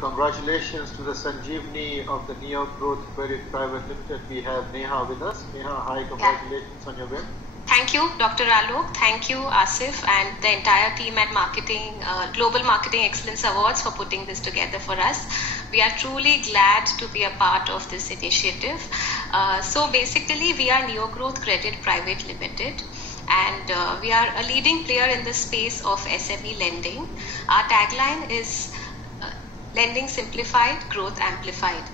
Congratulations to the Sanjeevani of the Neo Growth Credit Private Limited. We have Neha with us. Neha, hi, congratulations on your win. Thank you, Dr. Alok. Thank you, Asif, and the entire team at Global Marketing Excellence Awards for putting this together for us. We are truly glad to be a part of this initiative. So basically, we are Neo Growth Credit Private Limited, and we are a leading player in the space of SME lending. Our tagline is lending simplified, growth amplified.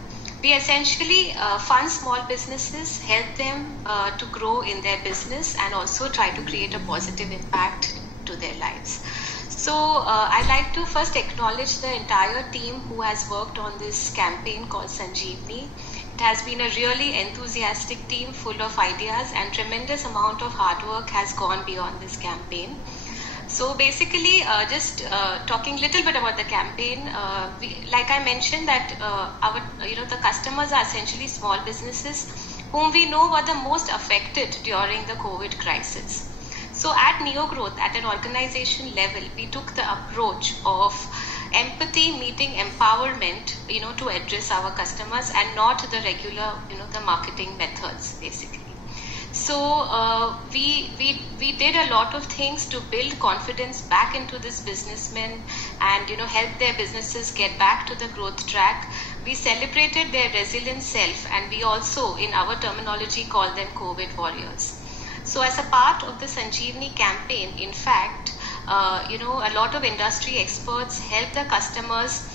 We essentially fund small businesses, help them to grow in their business, and also try to create a positive impact to their lives. So I'd like to first acknowledge the entire team who has worked on this campaign called Sanjeevani. It has been a really enthusiastic team full of ideas, and tremendous amount of hard work has gone beyond this campaign. So basically, just talking a little bit about the campaign, like I mentioned that the customers are essentially small businesses whom we know were the most affected during the COVID crisis. So at Neo Growth, at an organization level, we took the approach of empathy meeting empowerment, to address our customers, and not the regular, the marketing methods, basically. So we did a lot of things to build confidence back into this businessmen and help their businesses get back to the growth track. We celebrated their resilient self, and we also, in our terminology, call them COVID warriors. So as a part of the Sanjeevani campaign, in fact, a lot of industry experts help the customers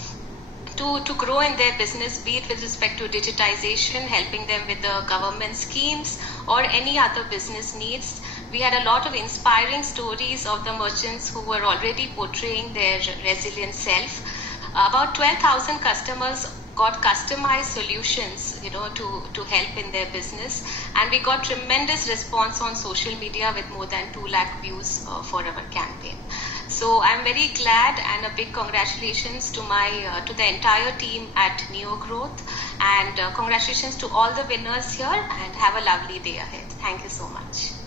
to grow in their business, be it with respect to digitization, helping them with the government schemes or any other business needs. We had a lot of inspiring stories of the merchants who were already portraying their resilient self. About 12,000 customers got customized solutions, to help in their business, and we got tremendous response on social media with more than 2 lakh views for our campaign. So I'm very glad, and a big congratulations to the entire team at Neo Growth, and congratulations to all the winners here, and have a lovely day ahead. Thank you so much.